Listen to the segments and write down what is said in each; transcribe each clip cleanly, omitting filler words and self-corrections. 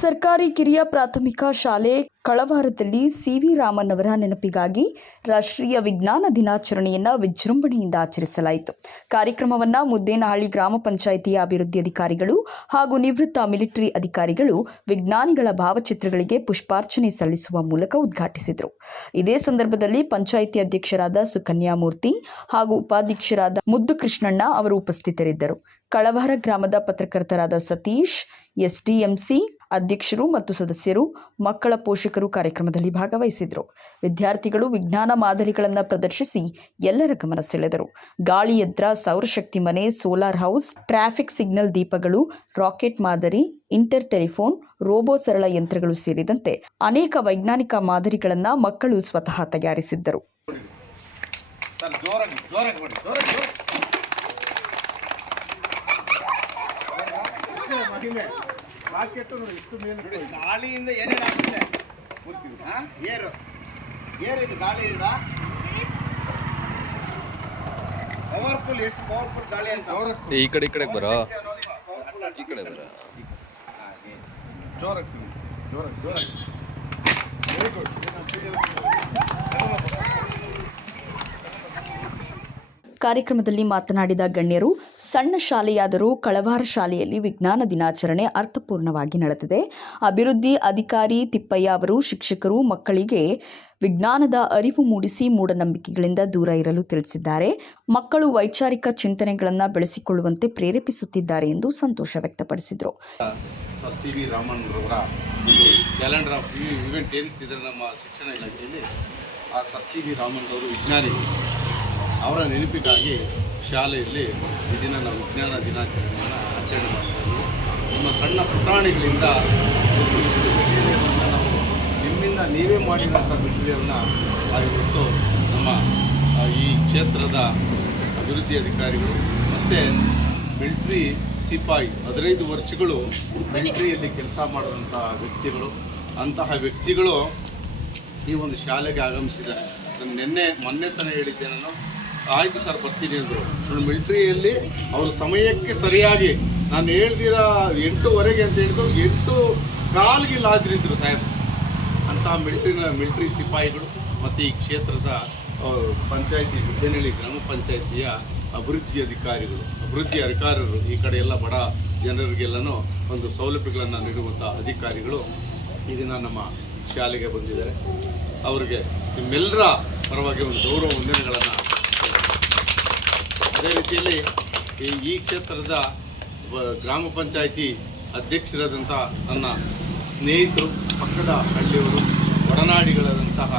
ಸರ್ಕಾರಿ ಕಿರಿಯ ಪ್ರಾಥಮಿಕ ಶಾಲೆ ಕಳವಾರದಲ್ಲಿ ಸಿವಿ ರಾಮನ್ ಅವರ ನೆನಪಿಗಾಗಿ ರಾಷ್ಟ್ರೀಯ ವಿಜ್ಞಾನ ದಿನಾಚರಣೆಯನ್ನು ವಿಜೃಂಭಣೆಯಿಂದ ಆಚರಿಸಲಾಯಿತು. ಕಾರ್ಯಕ್ರಮವನ್ನು ಮುದ್ದೇನಹಳ್ಳಿ ಗ್ರಾಮ ಪಂಚಾಯಿತಿಯ ಅಭಿವೃದ್ಧಿ ಅಧಿಕಾರಿಗಳು ಹಾಗೂ ನಿವೃತ್ತ ಮಿಲಿಟರಿ ಅಧಿಕಾರಿಗಳು ವಿಜ್ಞಾನಿಗಳ ಭಾವಚಿತ್ರಗಳಿಗೆ ಪುಷ್ಪಾರ್ಚನೆ ಸಲ್ಲಿಸುವ ಮೂಲಕ ಉದ್ಘಾಟಿಸಿದರು. ಇದೇ ಸಂದರ್ಭದಲ್ಲಿ ಪಂಚಾಯಿತಿ ಅಧ್ಯಕ್ಷರಾದ ಸುಕನ್ಯಾ ಮೂರ್ತಿ ಹಾಗೂ ಉಪಾಧ್ಯಕ್ಷರಾದ ಮುದ್ದು ಕೃಷ್ಣಣ್ಣ ಅವರು ಉಪಸ್ಥಿತರಿದ್ದರು. ಕಳವಾರ ಗ್ರಾಮದ ಪತ್ರಕರ್ತರಾದ ಸತೀಶ್, ಎಸ್ಡಿಎಂಸಿ ಅಧ್ಯಕ್ಷರು ಮತ್ತು ಸದಸ್ಯರು, ಮಕ್ಕಳ ಪೋಷಕರು ಕಾರ್ಯಕ್ರಮದಲ್ಲಿ ಭಾಗವಹಿಸಿದರು. ವಿದ್ಯಾರ್ಥಿಗಳು ವಿಜ್ಞಾನ ಮಾದರಿಗಳನ್ನು ಪ್ರದರ್ಶಿಸಿ ಎಲ್ಲರ ಗಮನ ಸೆಳೆದರು. ಗಾಳಿ ಯಂತ್ರ, ಸೌರಶಕ್ತಿ ಮನೆ, ಸೋಲಾರ್ ಹೌಸ್, ಟ್ರಾಫಿಕ್ ಸಿಗ್ನಲ್ ದೀಪಗಳು, ರಾಕೆಟ್ ಮಾದರಿ, ಇಂಟರ್ ಟೆಲಿಫೋನ್, ರೋಬೋ ಸರಳ ಯಂತ್ರಗಳು ಸೇರಿದಂತೆ ಅನೇಕ ವೈಜ್ಞಾನಿಕ ಮಾದರಿಗಳನ್ನು ಮಕ್ಕಳು ಸ್ವತಃ ತಯಾರಿಸಿದ್ದರು. ಗಾಳಿಯಿಂದ ಏನೇನು ಆಗುತ್ತೆ ಏರು ಇದು ಗಾಳಿಯಿಂದ ಪವರ್ಫುಲ್, ಎಷ್ಟು ಪವರ್ಫುಲ್ ಗಾಳಿ ಅಂತ. ಈ ಕಡೆ ಬರೋ ಈ ಕಡೆ ಬರೋ ಜೋರ ವೆರಿ ಗುಡ್. ಕಾರ್ಯಕ್ರಮದಲ್ಲಿ ಮಾತನಾಡಿದ ಗಣ್ಯರು, ಸಣ್ಣ ಶಾಲೆಯಾದರೂ ಕಳವಾರ ಶಾಲೆಯಲ್ಲಿ ವಿಜ್ಞಾನ ದಿನಾಚರಣೆ ಅರ್ಥಪೂರ್ಣವಾಗಿ ನಡೆದಿದೆ. ಅಭಿವೃದ್ಧಿ ಅಧಿಕಾರಿ ತಿಪ್ಪಯ್ಯ ಅವರು ಶಿಕ್ಷಕರು ಮಕ್ಕಳಿಗೆ ವಿಜ್ಞಾನದ ಅರಿವು ಮೂಡಿಸಿ ಮೂಢನಂಬಿಕೆಗಳಿಂದ ದೂರ ಇರಲು ತಿಳಿಸಿದ್ದಾರೆ. ಮಕ್ಕಳು ವೈಚಾರಿಕ ಚಿಂತನೆಗಳನ್ನು ಬೆಳೆಸಿಕೊಳ್ಳುವಂತೆ ಪ್ರೇರೇಪಿಸುತ್ತಿದ್ದಾರೆ ಎಂದು ಸಂತೋಷ ವ್ಯಕ್ತಪಡಿಸಿದರು. ಸರ್ ಸಿ ವಿ ರಾಮನ್ ಅವರ ಕ್ಯಾಲೆಂಡರ್ ಆಫ್ ಇವೆಂಟ್ ಏನಿದೆ ನಮ್ಮ ಶಿಕ್ಷಣ ಇಲಾಖೆಯಲ್ಲಿ, ಆ ಸರ್ ಸಿ ವಿ ರಾಮನ್ ಅವರು ವಿಜ್ಞಾನಿ, ಅವರ ನೆನಪಿಗಾಗಿ ಶಾಲೆಯಲ್ಲಿ ಈ ದಿನ ನಾವು ವಿಜ್ಞಾನ ದಿನಾಚರಣೆಯನ್ನು ಆಚರಣೆ ಮಾಡ್ತಾಯಿದ್ದೀವಿ. ನಿಮ್ಮ ಸಣ್ಣ ಪುಟಾಣಿಗಳಿಂದ ನಾವು ನಿಮ್ಮಿಂದ ನೀವೇ ಮಾಡಿರೋಂಥ ಮೆಟೀರಿಯಲ್ನ ಇವತ್ತು ನಮ್ಮ ಈ ಕ್ಷೇತ್ರದ ಅಭಿವೃದ್ಧಿ ಅಧಿಕಾರಿಗಳು ಮತ್ತು ಮಿಲಿಟ್ರಿ ಸಿಪಾಯಿ 15 ವರ್ಷಗಳು ಮಿಲಿಟ್ರಿಯಲ್ಲಿ ಕೆಲಸ ಮಾಡಿದಂಥ ವ್ಯಕ್ತಿಗಳು, ಅಂತಹ ವ್ಯಕ್ತಿಗಳು ಈ ಒಂದು ಶಾಲೆಗೆ ಆಗಮಿಸಿದ್ದಾರೆ. ಮೊನ್ನೆ ತಾನೇ ಹೇಳಿದ್ದೆ ನಾನು, ಆಯಿತು ಸರ್ ಬರ್ತೀನಿ ಅಂದರು. ಮಿಲಿಟ್ರಿಯಲ್ಲಿ ಅವರು ಸಮಯಕ್ಕೆ ಸರಿಯಾಗಿ ನಾನು ಹೇಳ್ದಿರ 8:15 ಅಂತ ಹೇಳಿದ್ರು 8:15 ಹಾಜರಿದ್ದರು ಸಾಹೇಬ್. ಅಂತಹ ಮಿಲಿಟ್ರಿ ಸಿಪಾಯಿಗಳು ಮತ್ತು ಈ ಕ್ಷೇತ್ರದ ಪಂಚಾಯಿತಿ ಮುದ್ದೇನಹಳ್ಳಿ ಗ್ರಾಮ ಪಂಚಾಯಿತಿಯ ಅಭಿವೃದ್ಧಿ ಅಧಿಕಾರಿಗಳು ಈ ಕಡೆ ಎಲ್ಲ ಬಡ ಜನರಿಗೆಲ್ಲನೂ ಒಂದು ಸೌಲಭ್ಯಗಳನ್ನು ನೀಡುವಂಥ ಅಧಿಕಾರಿಗಳು ಈ ದಿನ ನಮ್ಮ ಶಾಲೆಗೆ ಬಂದಿದ್ದಾರೆ. ಅವರಿಗೆ ನಿಮ್ಮೆಲ್ಲರ ಪರವಾಗಿ ಒಂದು ಗೌರವ ವಂದನೆಗಳನ್ನು. ಅದೇ ರೀತಿಯಲ್ಲಿ ಈ ಕ್ಷೇತ್ರದ ಗ್ರಾಮ ಪಂಚಾಯಿತಿ ಅಧ್ಯಕ್ಷರಾದಂಥ ನನ್ನ ಸ್ನೇಹಿತರು, ಪಕ್ಕದ ಹಳ್ಳಿಯವರು, ಒಡನಾಡಿಗಳಾದಂತಹ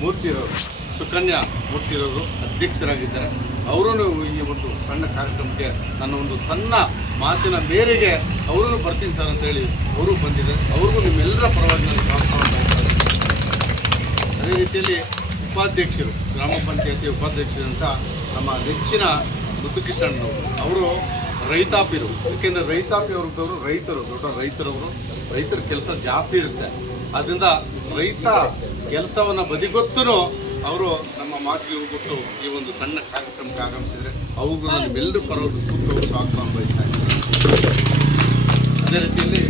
ಮೂರ್ತಿರವರು, ಸುಕನ್ಯಾ ಮೂರ್ತಿರವರು ಅಧ್ಯಕ್ಷರಾಗಿದ್ದಾರೆ. ಅವರೂ ಈ ಒಂದು ಸಣ್ಣ ಕಾರ್ಯಕ್ರಮಕ್ಕೆ ನನ್ನ ಒಂದು ಸಣ್ಣ ಮಾತಿನ ಮೇರೆಗೆ ಅವರೂ ಬರ್ತೀನಿ ಸರ್ ಅಂತೇಳಿ ಅವರು ಬಂದಿದ್ದಾರೆ. ಅವ್ರಿಗೂ ನಿಮ್ಮೆಲ್ಲರ ಪರವಾಗಿ ನಾನು ಸ್ವಾಗತ. ಅದೇ ರೀತಿಯಲ್ಲಿ ಉಪಾಧ್ಯಕ್ಷರು, ಗ್ರಾಮ ಪಂಚಾಯತಿ ಉಪಾಧ್ಯಕ್ಷರಂತ ನಮ್ಮ ನೆಚ್ಚಿನ ಮುದ್ದು ಕೃಷ್ಣಣ್ಣವರು, ಅವರು ರೈತಾಪಿರು. ಏಕೆಂದರೆ ರೈತಾಪಿ ಅವ್ರದ್ದವರು ರೈತರು, ದೊಡ್ಡ ರೈತರವರು. ರೈತರ ಕೆಲಸ ಜಾಸ್ತಿ ಇರುತ್ತೆ. ಆದ್ದರಿಂದ ರೈತ ಕೆಲಸವನ್ನು ಬದಿಗೊತ್ತೂ ಅವರು ನಮ್ಮ ಮಾತಿಗೆ ಹೋಗ್ಬಿಟ್ಟು ಈ ಒಂದು ಸಣ್ಣ ಕಾರ್ಯಕ್ರಮಕ್ಕೆ ಆಗಮಿಸಿದರೆ ಅವ್ರಿಗೂ ನಿಮ್ಮೆಲ್ಲರೂ ಪರವಾಗಿ ಸೂಕ್ತವರು ಸ್ವಾಗತ ಅನ್ಭವಿಸ್ತಾ ಇದ್ದಾರೆ. ಅದೇ ರೀತಿಯಲ್ಲಿ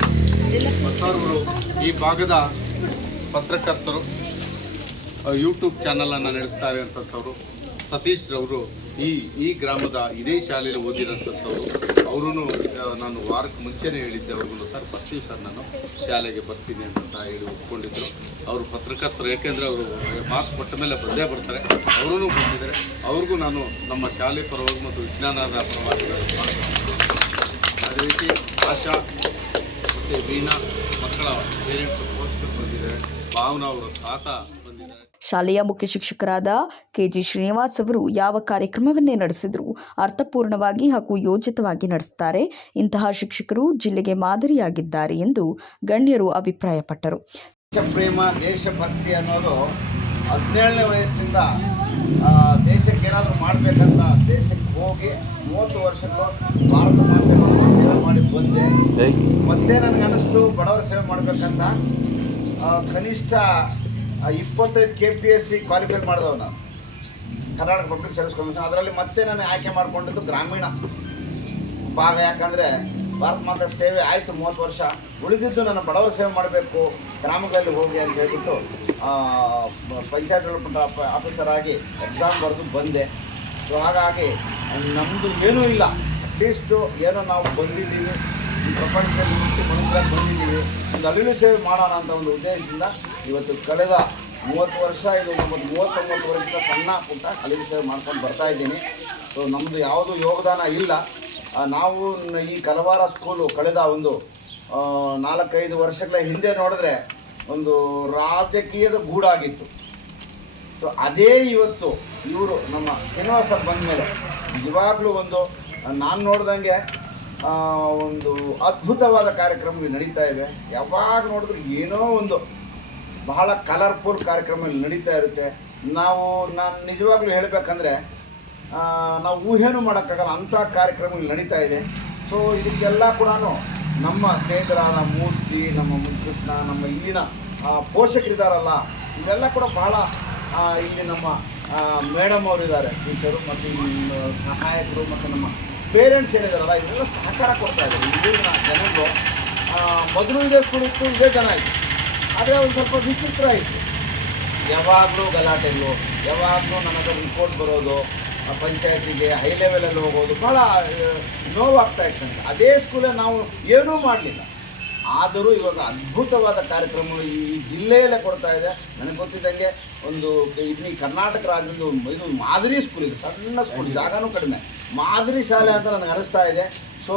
ಮತ್ತವರು ಈ ಭಾಗದ ಪತ್ರಕರ್ತರು, ಯೂಟ್ಯೂಬ್ ಚಾನಲನ್ನು ನಡೆಸ್ತಾರೆ ಅಂತಂಥವ್ರು, ಸತೀಶ್ ರವರು ಈ ಗ್ರಾಮದ ಇದೇ ಶಾಲೆಯಲ್ಲಿ ಓದಿರೋಂಥವ್ರು. ಅವರೂ ನಾನು ವಾರಕ್ಕೆ ಮುಂಚೆನೇ ಹೇಳಿದ್ದೆ ಅವ್ರಿಗೂ, ಸರ್ ಬರ್ತೀವಿ ಸರ್, ನಾನು ಶಾಲೆಗೆ ಬರ್ತೀನಿ ಅಂತ ಹೇಳಿ ಒಪ್ಕೊಂಡಿದ್ರು. ಅವರು ಪತ್ರಕರ್ತರು, ಯಾಕೆಂದರೆ ಅವರು ಮಾತು ಕೊಟ್ಟ ಮೇಲೆ ಬಂದೇ ಬರ್ತಾರೆ. ಅವರೂ ಬಂದಿದ್ದಾರೆ. ಅವ್ರಿಗೂ ನಾನು ನಮ್ಮ ಶಾಲೆ ಪರವಾಗಿ ಮತ್ತು ವಿಜ್ಞಾನದ ಪರವಾಗಿ. ಅದೇ ರೀತಿ ಆಶಾ ಮತ್ತು ವೀಣಾ ಮಕ್ಕಳ ಪೇರೆಂಟ್ಸ್ ಪೋಸ್ಟರ್ ಬಂದಿದ್ದಾರೆ. ಭಾವನಾ ಅವರು ತಾತ ಬಂದಿದ್ದಾರೆ. ಶಾಲೆಯ ಮುಖ್ಯ ಶಿಕ್ಷಕರಾದ ಕೆಜಿ ಶ್ರೀನಿವಾಸ್ ಅವರು ಯಾವ ಕಾರ್ಯಕ್ರಮವನ್ನೇ ನಡೆಸಿದರೂ ಅರ್ಥಪೂರ್ಣವಾಗಿ ಹಾಗೂ ಯೋಜಿತವಾಗಿ ನಡೆಸುತ್ತಾರೆ. ಇಂತಹ ಶಿಕ್ಷಕರು ಜಿಲ್ಲೆಗೆ ಮಾದರಿಯಾಗಿದ್ದಾರೆ ಎಂದು ಗಣ್ಯರು ಅಭಿಪ್ರಾಯಪಟ್ಟರು. ದೇಶಪ್ರೇಮ, ದೇಶಭಕ್ತಿ ಅನ್ನೋದು 17ನೇ ವಯಸ್ಸಿಂದ ದೇಶಕ್ಕೆ ಏನಾದರೂ ಮಾಡಬೇಕಂತ ದೇಶಕ್ಕೆ ಹೋಗಿ 30 ವರ್ಷಕ್ಕೂ ಭಾರತ ಮಾತೆಗಳನ್ನು ಸೇವೆ ಮಾಡಿ ಬಂದೆ. ಮತ್ತೆ ನನಗನ್ನಿಸ್ತು ಬಡವರ ಸೇವೆ ಮಾಡಬೇಕಂತ. ಕನಿಷ್ಠ 25 KPSC ಕ್ವಾಲಿಫೈ ಮಾಡಿದವ ನಾನು, ಕರ್ನಾಟಕ ಪಬ್ಲಿಕ್ ಸರ್ವಿಸ್ ಕಮಿಷನ್. ಅದರಲ್ಲಿ ಮತ್ತೆ ನಾನು ಆಯ್ಕೆ ಮಾಡಿಕೊಂಡಿದ್ದು ಗ್ರಾಮೀಣ ಭಾಗ. ಯಾಕಂದರೆ ಭಾರತ ಮಾತಾ ಸೇವೆ ಆಯಿತು 30 ವರ್ಷ. ಉಳಿದಿದ್ದು ನನ್ನ ಬಡವರ ಸೇವೆ ಮಾಡಬೇಕು, ಗ್ರಾಮಗಳಲ್ಲಿ ಹೋಗಿ ಅಂತ ಹೇಳ್ಬಿಟ್ಟು ಪಂಚಾಯತ್ ಡೆವಲಪ್ಮೆಂಟ್ ಆಫೀಸರ್ ಆಗಿ ಎಕ್ಸಾಮ್ ಬರೆದು ಬಂದೆ. ಸೊ ಹಾಗಾಗಿ ನಮ್ಮದು ಏನೂ ಇಲ್ಲ, ಅಟ್ಲೀಸ್ಟು ಏನೋ ನಾವು ಬಂದಿದ್ದೀವಿ, ಈ ಪ್ರಪಂಚದಲ್ಲಿ ಮುಕ್ತಿ ಮನುಷ್ಯರಾಗಿ ಬಂದಿದ್ದೀವಿ, ಒಂದು ಅಳಿಲು ಸೇವೆ ಮಾಡೋಣ ಅಂತ ಒಂದು ಉದ್ದೇಶದಿಂದ ಇವತ್ತು ಕಳೆದ 30 ವರ್ಷ, ಇದು ನಮ್ಮದು 39 ವರ್ಷದಿಂದ ಸಣ್ಣ ಪುಟ್ಟ ಅಳಿಲು ಸೇವೆ ಮಾಡ್ಕೊಂಡು ಬರ್ತಾಯಿದ್ದೀನಿ. ಸೊ ನಮ್ಮದು ಯಾವುದೂ ಯೋಗದಾನ ಇಲ್ಲ. ನಾವು ಈ ಕಲವಾರ ಸ್ಕೂಲು ಕಳೆದ ಒಂದು 4-5 ವರ್ಷಗಳ ಹಿಂದೆ ನೋಡಿದ್ರೆ ಒಂದು ರಾಜಕೀಯದ ಗೂಡಾಗಿತ್ತು. ಸೊ ಅದೇ ಇವತ್ತು ಇವರು ನಮ್ಮ ಶ್ರೀನಿವಾಸ ಬಂದ ಮೇಲೆ ನಿಜವಾಗ್ಲೂ ಒಂದು ನಾನು ನೋಡ್ದಂಗೆ ಒಂದು ಅದ್ಭುತವಾದ ಕಾರ್ಯಕ್ರಮಗಳು ನಡೀತಾ ಇವೆ. ಯಾವಾಗ ನೋಡಿದ್ರು ಏನೋ ಒಂದು ಬಹಳ ಕಲರ್ಫುಲ್ ಕಾರ್ಯಕ್ರಮಗಳು ನಡೀತಾ ಇರುತ್ತೆ. ನಾನು ನಿಜವಾಗ್ಲೂ ಹೇಳಬೇಕಂದ್ರೆ ನಾವು ಊಹೆನೂ ಮಾಡೋಕ್ಕಾಗಲ್ಲ ಅಂಥ ಕಾರ್ಯಕ್ರಮಗಳು ನಡೀತಾ ಇದೆ. ಸೊ ಇದಕ್ಕೆಲ್ಲ ಕೂಡ ನಮ್ಮ ಸ್ನೇಹಿತರಾದ ಮೂರ್ತಿ, ನಮ್ಮ ಮುನ್ಕೃಷ್ಣ, ನಮ್ಮ ಇಲ್ಲಿನ ಪೋಷಕರಿದ್ದಾರಲ್ಲ, ಇವರೆಲ್ಲ ಕೂಡ ಬಹಳ ಇಲ್ಲಿ ನಮ್ಮ ಮೇಡಮ್ ಅವರು ಇದ್ದಾರೆ, ಟೀಚರು, ಮತ್ತು ಸಹಾಯಕರು, ಮತ್ತು ನಮ್ಮ ಪೇರೆಂಟ್ಸ್ ಏನಿದಾರಲ್ಲ ಇವರೆಲ್ಲ ಸಹಕಾರ ಕೊಡ್ತಾ ಇದ್ದಾರೆ. ಇಲ್ಲಿನ ಜನಗಳು ಮೊದಲು ಇದೇ ಸ್ಕೂಲಿತ್ತು, ಇದೇ ಜನ ಇತ್ತು, ಆದರೆ ಒಂದು ಸ್ವಲ್ಪ ವಿಚಿತ್ರ ಇತ್ತು. ಯಾವಾಗಲೂ ಗಲಾಟೆಗಳು, ಯಾವಾಗಲೂ ನನಗೆ ರಿಪೋರ್ಟ್ ಬರೋದು, ಪಂಚಾಯತಿಗೆ ಹೈ ಲೆವೆಲಲ್ಲಿ ಹೋಗೋದು ಭಾಳ ನೋವಾಗ್ತಾ ಇತ್ತಂತೆ. ಅದೇ ಸ್ಕೂಲಲ್ಲಿ ನಾವು ಏನೂ ಮಾಡಲಿಲ್ಲ, ಆದರೂ ಇವಾಗ ಅದ್ಭುತವಾದ ಕಾರ್ಯಕ್ರಮಗಳು ಈ ಜಿಲ್ಲೆಯಲ್ಲೇ ಕೊಡ್ತಾ ಇದೆ. ನನಗೆ ಗೊತ್ತಿದ್ದಂಗೆ ಒಂದು ಇಡೀ ಕರ್ನಾಟಕ ರಾಜ್ಯದ ಇದು ಮಾದರಿ ಸ್ಕೂಲ್ ಇದೆ, ಸಣ್ಣ ಸ್ಕೂಲ್, ಜಾಗನೂ ಕಡಿಮೆ, ಮಾದರಿ ಶಾಲೆ ಅಂತ ನನಗೆ ಅನಿಸ್ತಾ ಇದೆ. ಸೊ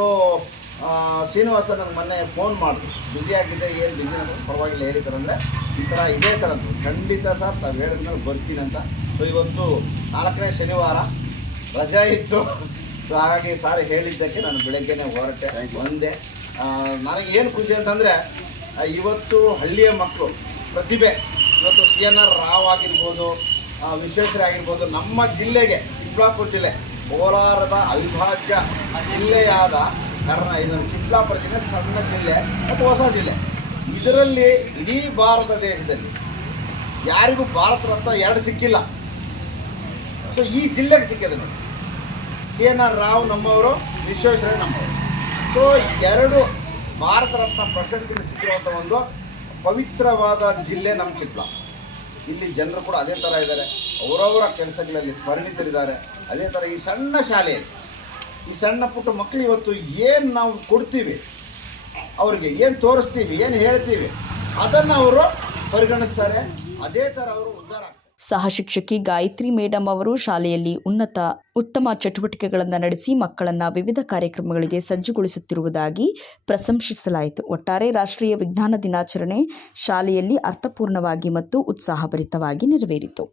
ಶ್ರೀನಿವಾಸ ನನಗೆ ಮೊನ್ನೆ ಫೋನ್ ಮಾಡಿದ್ರು, ಬ್ಯುಸಿ ಆಗಿದ್ದೆ, ಏನು ಬ್ಯುಸಿ ಅಂತ, ಪರವಾಗಿಲ್ಲ ಹೇಳಿದ್ದಾರಂದರೆ ಈ ಥರ ಇದೇ ಥರದ್ದು ಖಂಡಿತ ಸರ್ ತಾವು ಹೇಳಿದ್ಮೇಲೆ ಬರ್ತೀನಿ ಅಂತ. ಸೊ ಇವತ್ತು 4ನೇ ಶನಿವಾರ ರಜೆ ಇತ್ತು. ಸೊ ಹಾಗಾಗಿ ಸಾರಿ ಹೇಳಿದ್ದಕ್ಕೆ ನಾನು ಬೆಳಗ್ಗೆನೇ ಹೊರಟೆ ಬಂದೆ. ನನಗೇನು ಖುಷಿ ಅಂತಂದರೆ ಇವತ್ತು ಹಳ್ಳಿಯ ಮಕ್ಕಳು ಪ್ರತಿಭೆ, ಇವತ್ತು CNR ರಾವ್ ಆಗಿರ್ಬೋದು, ವಿಶ್ವೇಶ್ವರ ಆಗಿರ್ಬೋದು, ನಮ್ಮ ಜಿಲ್ಲೆಗೆ ಚಿಕ್ಕಬಳ್ಳಾಪುರ ಜಿಲ್ಲೆ ಕೋಲಾರದ ಅವಿಭಾಜ್ಯ ಜಿಲ್ಲೆಯಾದ ಇದು ಚಿಕ್ಕಬಳ್ಳಾಪುರ ಜಿಲ್ಲೆ ಸಣ್ಣ ಜಿಲ್ಲೆ ಮತ್ತು ಹೊಸ ಜಿಲ್ಲೆ, ಇದರಲ್ಲಿ ಇಡೀ ಭಾರತ ದೇಶದಲ್ಲಿ ಯಾರಿಗೂ ಭಾರತ ರತ್ನ 2 ಸಿಕ್ಕಿಲ್ಲ. ಸೊ ಈ ಜಿಲ್ಲೆಗೆ ಸಿಕ್ಕಿದೆ ನೋಡಿ, CNR ರಾವ್ ನಮ್ಮವರು, ವಿಶ್ವೇಶ್ವರ ನಮ್ಮವರು. ಸೊ 2 ಭಾರತ ರತ್ನ ಪ್ರಶಸ್ತಿ ಸಿಕ್ಕಿರುವಂಥ ಒಂದು ಪವಿತ್ರವಾದ ಜಿಲ್ಲೆ ನಮ್ಮ ಚಿಕ್ಕಬಳ್ಳಾಪುರ. ಇಲ್ಲಿ ಜನರು ಕೂಡ ಅದೇ ಥರ ಇದ್ದಾರೆ, ಅವರವರ ಕೆಲಸಗಳಲ್ಲಿ ಪರಿಣಿತರಿದ್ದಾರೆ. ಅದೇ ಥರ ಈ ಸಣ್ಣ ಶಾಲೆಯಲ್ಲಿ ಈ ಸಣ್ಣ ಪುಟ್ಟ ಮಕ್ಕಳು ಇವತ್ತು ಏನು ನಾವು ಕೊಡ್ತೀವಿ, ಅವ್ರಿಗೆ ಏನು ತೋರಿಸ್ತೀವಿ, ಏನು ಹೇಳ್ತೀವಿ, ಅದನ್ನು ಅವರು ಪರಿಗಣಿಸ್ತಾರೆ. ಅದೇ ಥರ ಅವರು ಉದ್ಧಾರ ಆಗ್ತಾರೆ. ಸಹ ಶಿಕ್ಷಕಿ ಗಾಯತ್ರಿ ಮೇಡಮ್ ಅವರು ಶಾಲೆಯಲ್ಲಿ ಉತ್ತಮ ಚಟುವಟಿಕೆಗಳನ್ನು ನಡೆಸಿ ಮಕ್ಕಳನ್ನು ವಿವಿಧ ಕಾರ್ಯಕ್ರಮಗಳಿಗೆ ಸಜ್ಜುಗೊಳಿಸುತ್ತಿರುವುದಾಗಿ ಪ್ರಶಂಸಿಸಲಾಯಿತು. ಒಟ್ಟಾರೆ ರಾಷ್ಟ್ರೀಯ ವಿಜ್ಞಾನ ದಿನಾಚರಣೆ ಶಾಲೆಯಲ್ಲಿ ಅರ್ಥಪೂರ್ಣವಾಗಿ ಮತ್ತು ಉತ್ಸಾಹಭರಿತವಾಗಿ ನೆರವೇರಿತು.